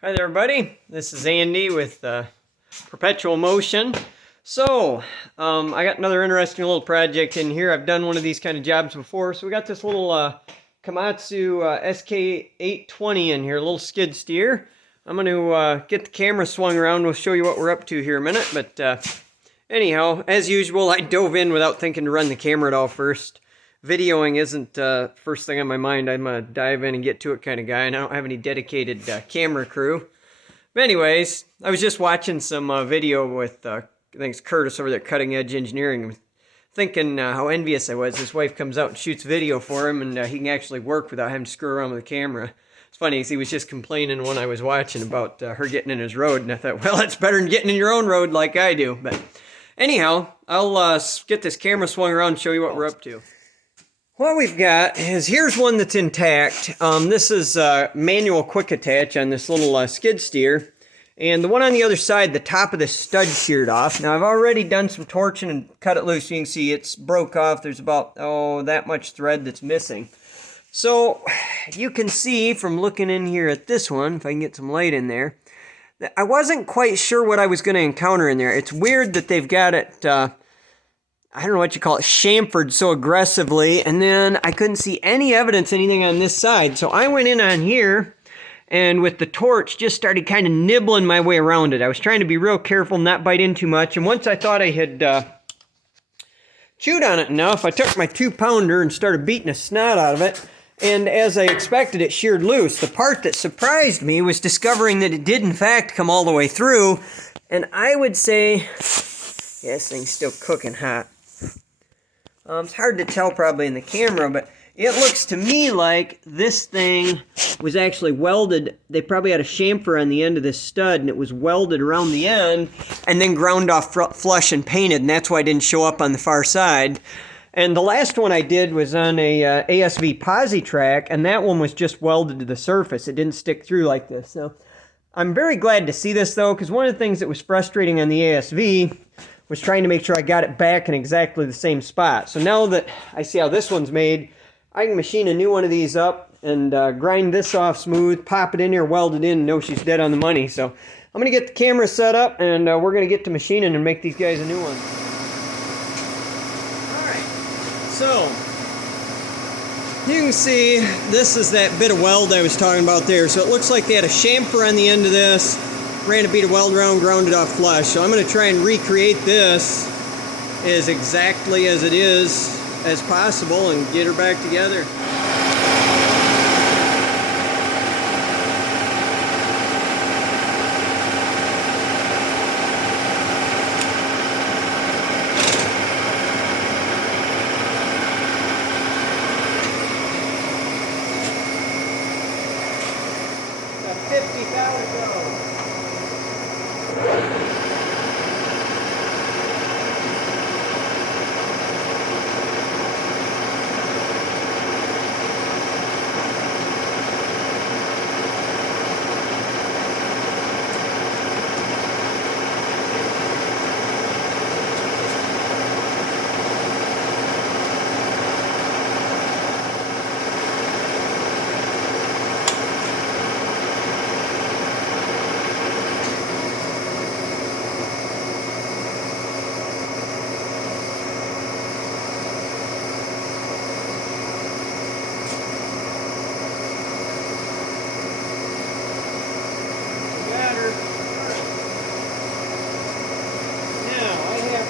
Hi there, everybody. This is Andy with Perpetual Motion. So, I got another interesting little project in here. I've done one of these kind of jobs before. So we got this little Komatsu SK820 in here, a little skid steer. I'm going to get the camera swung around. We'll show you what we're up to here in a minute. But anyhow, as usual, I dove in without thinking to run the camera at all first. Videoing isn't first thing on my mind. I'm a dive in and get to it kind of guy, and I don't have any dedicated camera crew. But anyways, I was just watching some video with, I think it's Curtis over there at Cutting Edge Engineering. I'm thinking how envious I was. His wife comes out and shoots video for him, and he can actually work without having to screw around with the camera. It's funny, he was just complaining when I was watching about her getting in his road, and I thought, well, that's better than getting in your own road like I do. But anyhow, I'll get this camera swung around and show you what we're up to. What we've got is, here's one that's intact. This is manual quick attach on this little skid steer. And the one on the other side, the top of the stud sheared off. Now, I've already done some torching and cut it loose. You can see it's broke off. There's about, that much thread that's missing. So, you can see from looking in here at this one, if I can get some light in there, that I wasn't quite sure what I was going to encounter in there. It's weird that they've got it... I don't know what you call it, chamfered so aggressively, and then I couldn't see any evidence, anything on this side. So I went in on here, and with the torch, just started kind of nibbling my way around it. I was trying to be real careful, not bite in too much, and once I thought I had chewed on it enough, I took my 2-pounder and started beating a snot out of it, and as I expected, it sheared loose. The part that surprised me was discovering that it did, in fact, come all the way through, and I would say, yeah, this thing's still cooking hot. It's hard to tell probably in the camera, but it looks to me like this thing was actually welded. They probably had a chamfer on the end of this stud, and it was welded around the end and then ground off flush and painted, and that's why it didn't show up on the far side. And the last one I did was on a ASV posi track, and that one was just welded to the surface. It didn't stick through like this. So I'm very glad to see this, though, because one of the things that was frustrating on the ASV was trying to make sure I got it back in exactly the same spot. So now that I see how this one's made, I can machine a new one of these up and grind this off smooth, pop it in here, weld it in, and know she's dead on the money. So I'm going to get the camera set up, and we're going to get to machining and make these guys a new one. Alright, so you can see this is that bit of weld I was talking about there. So it looks like they had a chamfer on the end of this, ran a bead of weld around, ground it off flush. So I'm going to try and recreate this as exactly as it is as possible and get her back together. Got 50 power to go.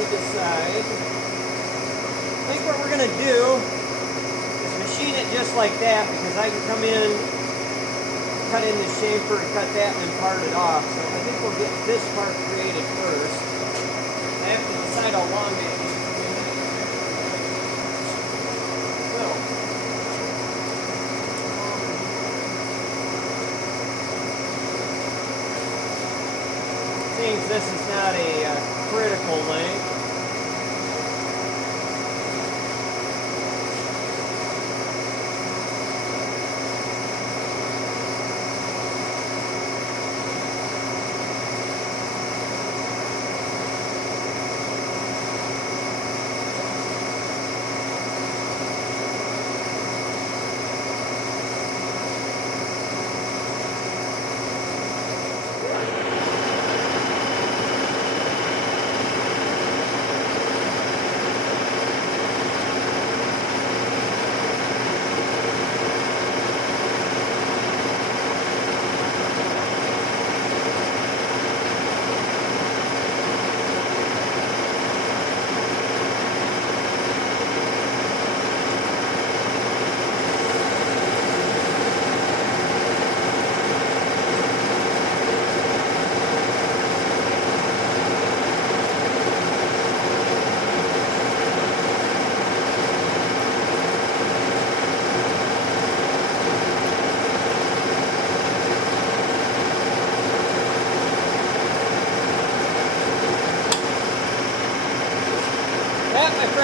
Decide. I think what we're going to do is machine it just like that, because I can come in, cut in the chamfer and cut that and then part it off. So I think we'll get this part created first. I have to decide how long that needs to be. So, seems this is not a critical length.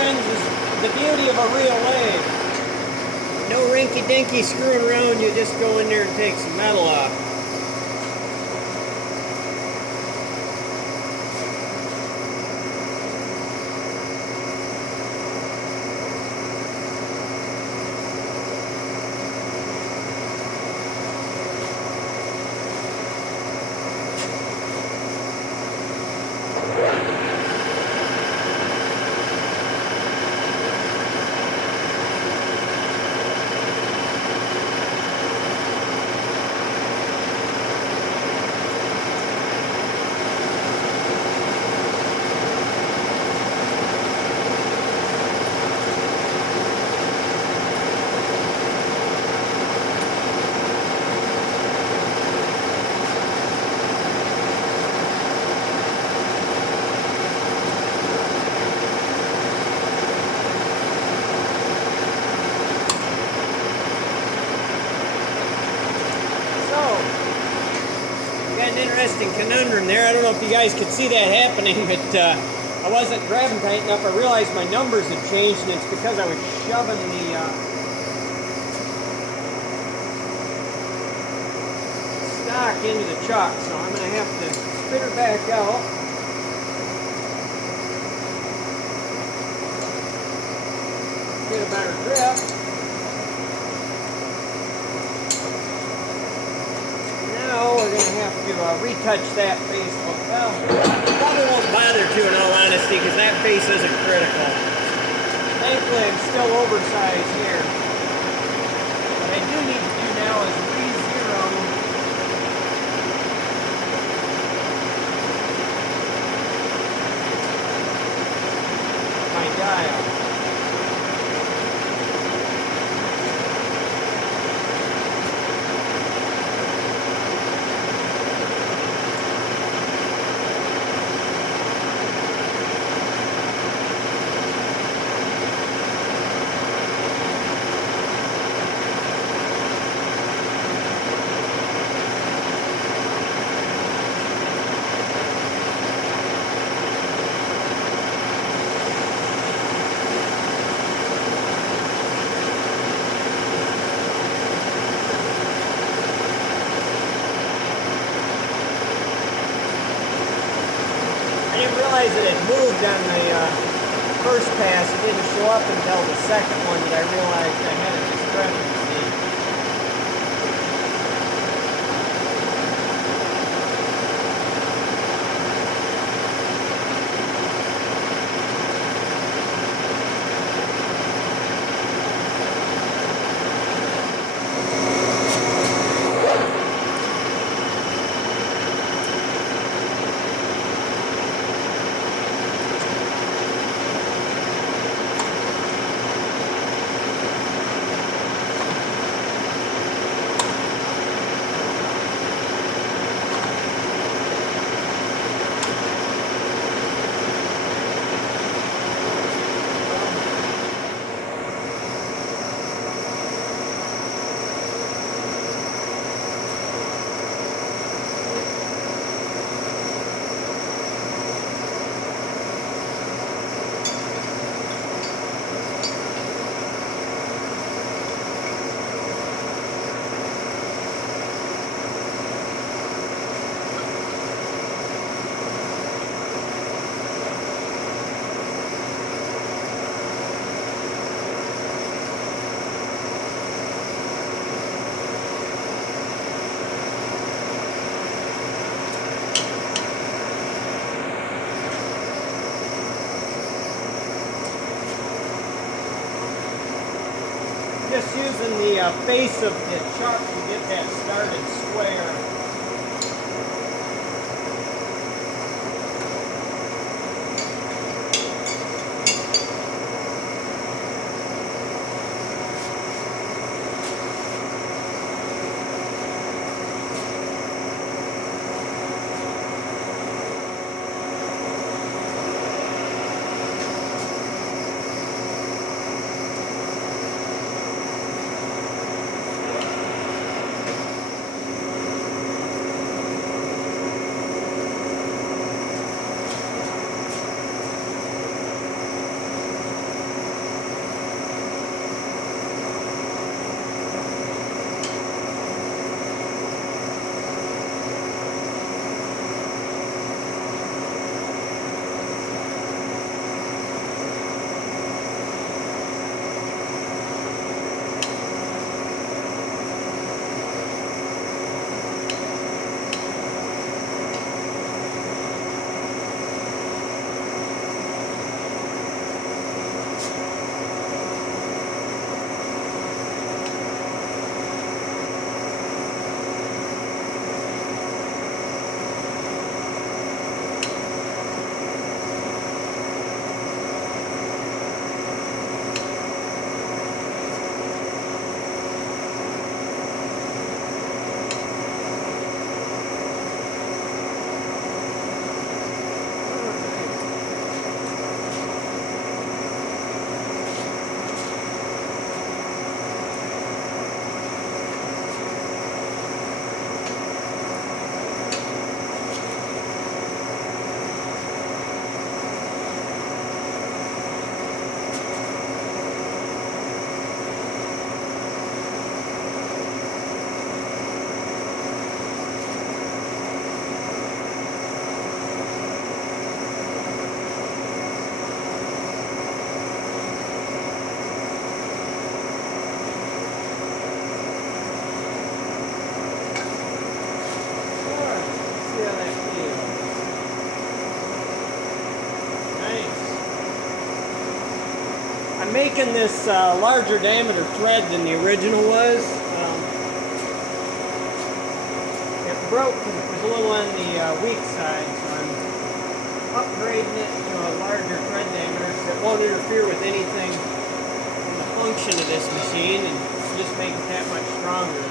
friends, is the beauty of a real lathe. No rinky-dinky screwing around, you just go in there and take some metal off. An interesting conundrum there. I don't know if you guys could see that happening, but I wasn't grabbing tight enough. I realized my numbers had changed, and it's because I was shoving the stock into the chuck. So I'm going to have to spit her back out. Get a better grip. Now we're going to have to retouch that face. Well, probably won't bother to, in all honesty, because that face isn't critical. Thankfully, I'm still oversized here. What I do need to do now is re-zero my dial. I didn't realize it had moved on the first pass. It didn't show up until the second one that I realized I had a discrepancy. Just using the base of the chuck to get that started square. making this larger diameter thread than the original was. It broke because it was a little on the weak side, so I'm upgrading it to a larger thread diameter so it won't interfere with anything in the function of this machine and just make it that much stronger.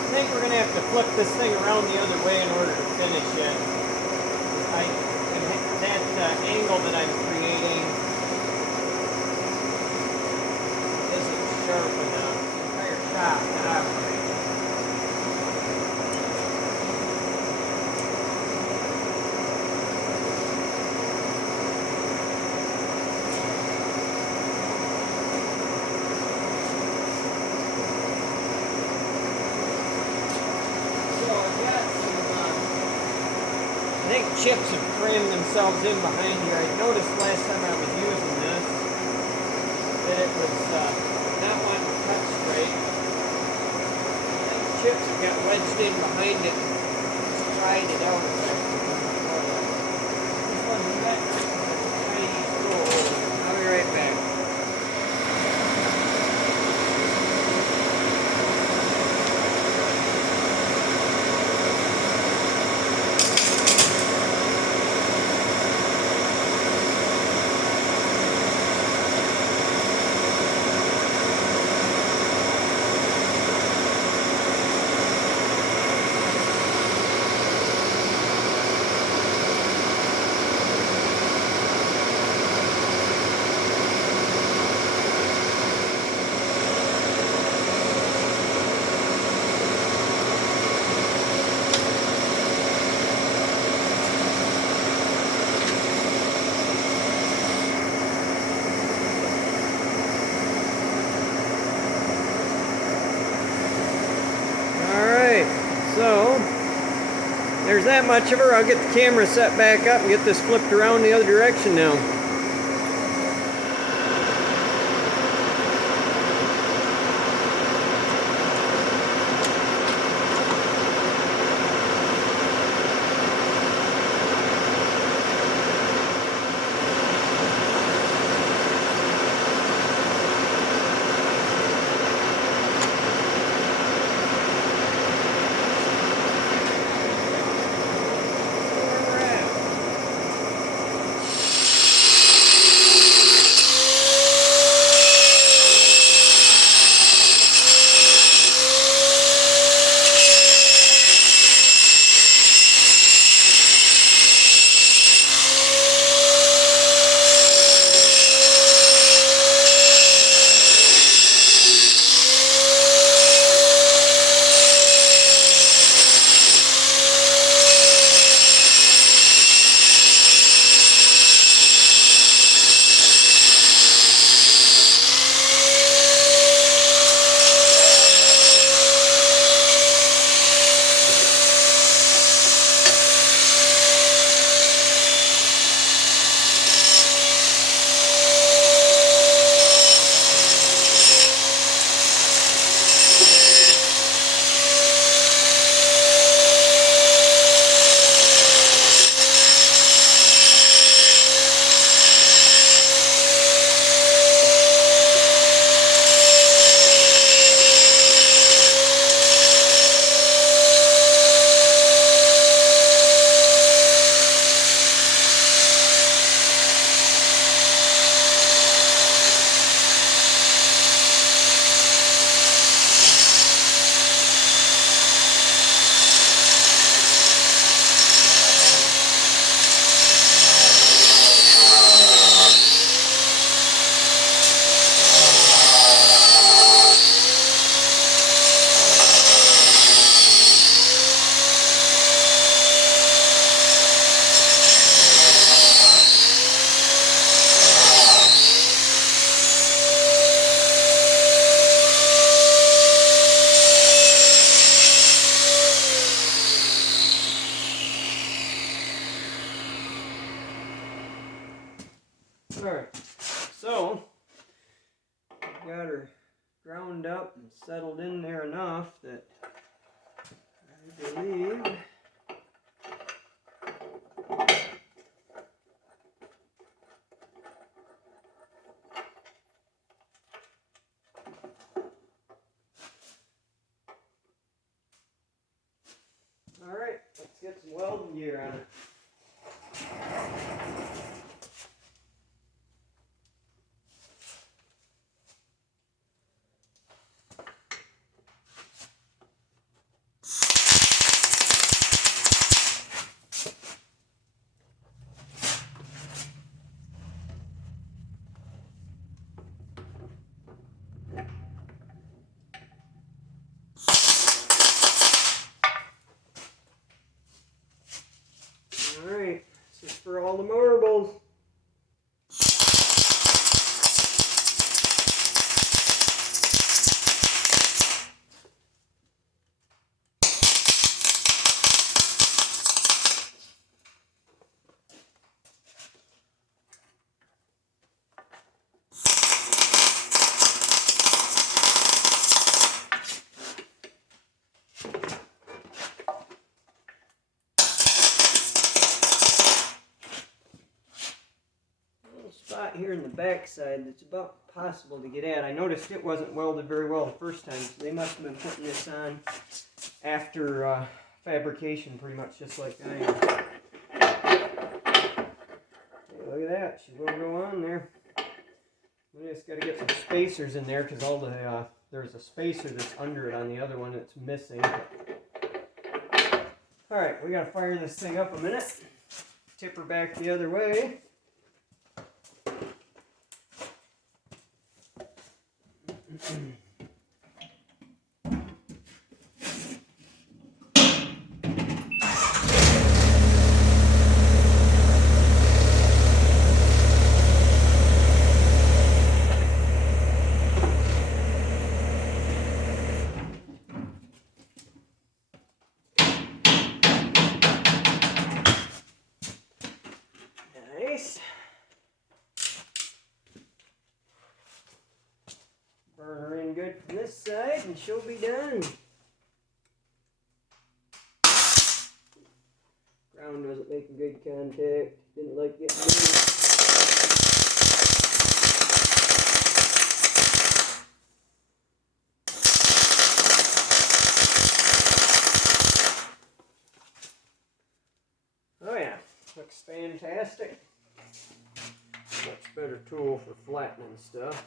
I think we're going to have to flip this thing around the other way in order to finish it. That angle that I'm creating isn't sharp enough. Entire shot to operate. I think chips have crammed themselves in behind here. I noticed last time I was using this that it was not wanting to cut straight. I think chips have got wedged in behind it and dried it out a bit. This one's got a tiny screw. I'll be right back. So, there's that much of her. I'll get the camera set back up and get this flipped around the other direction now. Alright, so I've got her ground up and settled in there enough that I believe alright, let's get some welding gear on it. Alright, this is for all the marbles. Spot here in the back side that's about possible to get at. I noticed it wasn't welded very well the first time, so they must have been putting this on after fabrication, pretty much just like I am. Hey, look at that, she's going to go on there. We just got to get some spacers in there because all the there's a spacer that's under it on the other one that's missing. Alright, we got to fire this thing up a minute. Tip her back the other way. Nice. Burn her in good from this side and she'll be done. Ground wasn't making good contact. Didn't like getting moved. Oh yeah, looks fantastic. Much better tool for flattening stuff.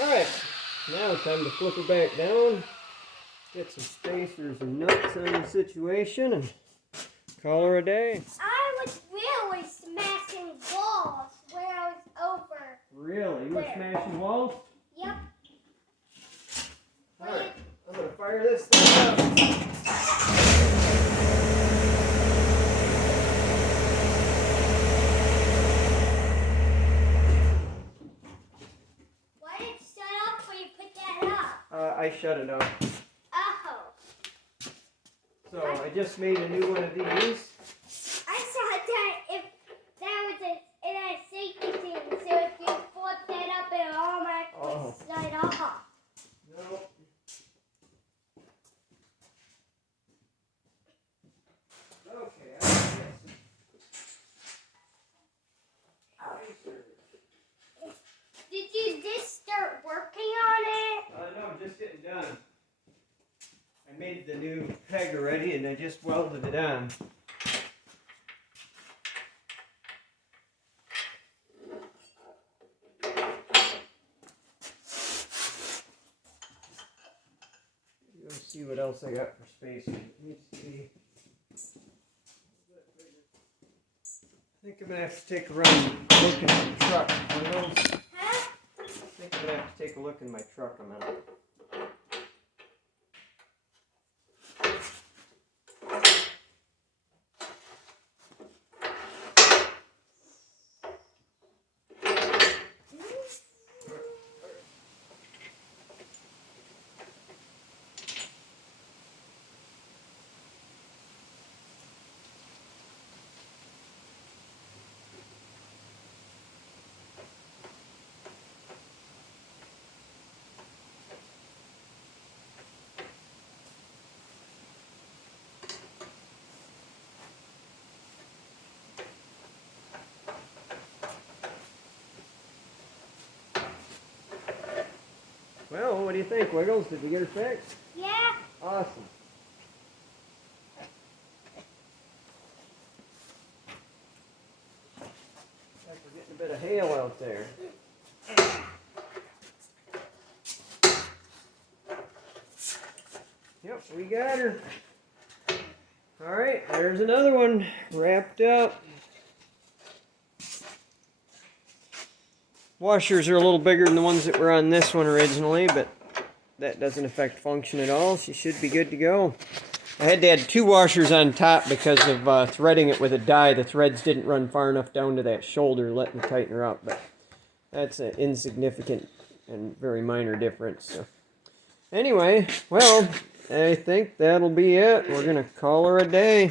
Alright, now it's time to flip her back down, get some spacers and nuts on the situation, and call her a day. I was really smashing walls when I was over. Really? You were smashing walls? Yep. Alright, I'm going to fire this thing up. I shut it off. Oh. So I just made a new one of these. I saw that if that was a safety thing, so if you flip that up, it automatically slide off. No. Okay, I'll get some made the new peg already and I just welded it on. Let's see what else I got for space. Let me see. I think I'm going to have to take a run and look at the truck. I think I'm going to have to take a look in my truck a minute. Well, what do you think, Wiggles? Did you get her fixed? Yeah. Awesome. Like we're getting a bit of hail out there. Yep, we got her. All right, there's another one wrapped up. Washers are a little bigger than the ones that were on this one originally, but that doesn't affect function at all. She should be good to go. I had to add 2 washers on top because of threading it with a die. The threads didn't run far enough down to that shoulder, letting me tighten her up. But that's an insignificant and very minor difference. So anyway, well, I think that'll be it. We're going to call her a day.